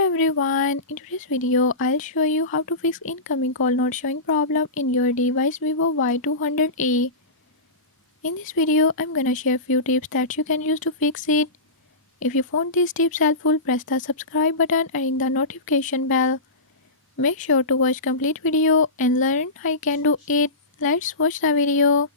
Hello everyone, in today's video I'll show you how to fix incoming call not showing problem in your device Vivo Y200e. In this video I'm gonna share few tips that you can use to fix it. If you found these tips helpful, press the subscribe button and ring the notification bell. Make sure to watch complete video and learn how you can do it. Let's watch the video.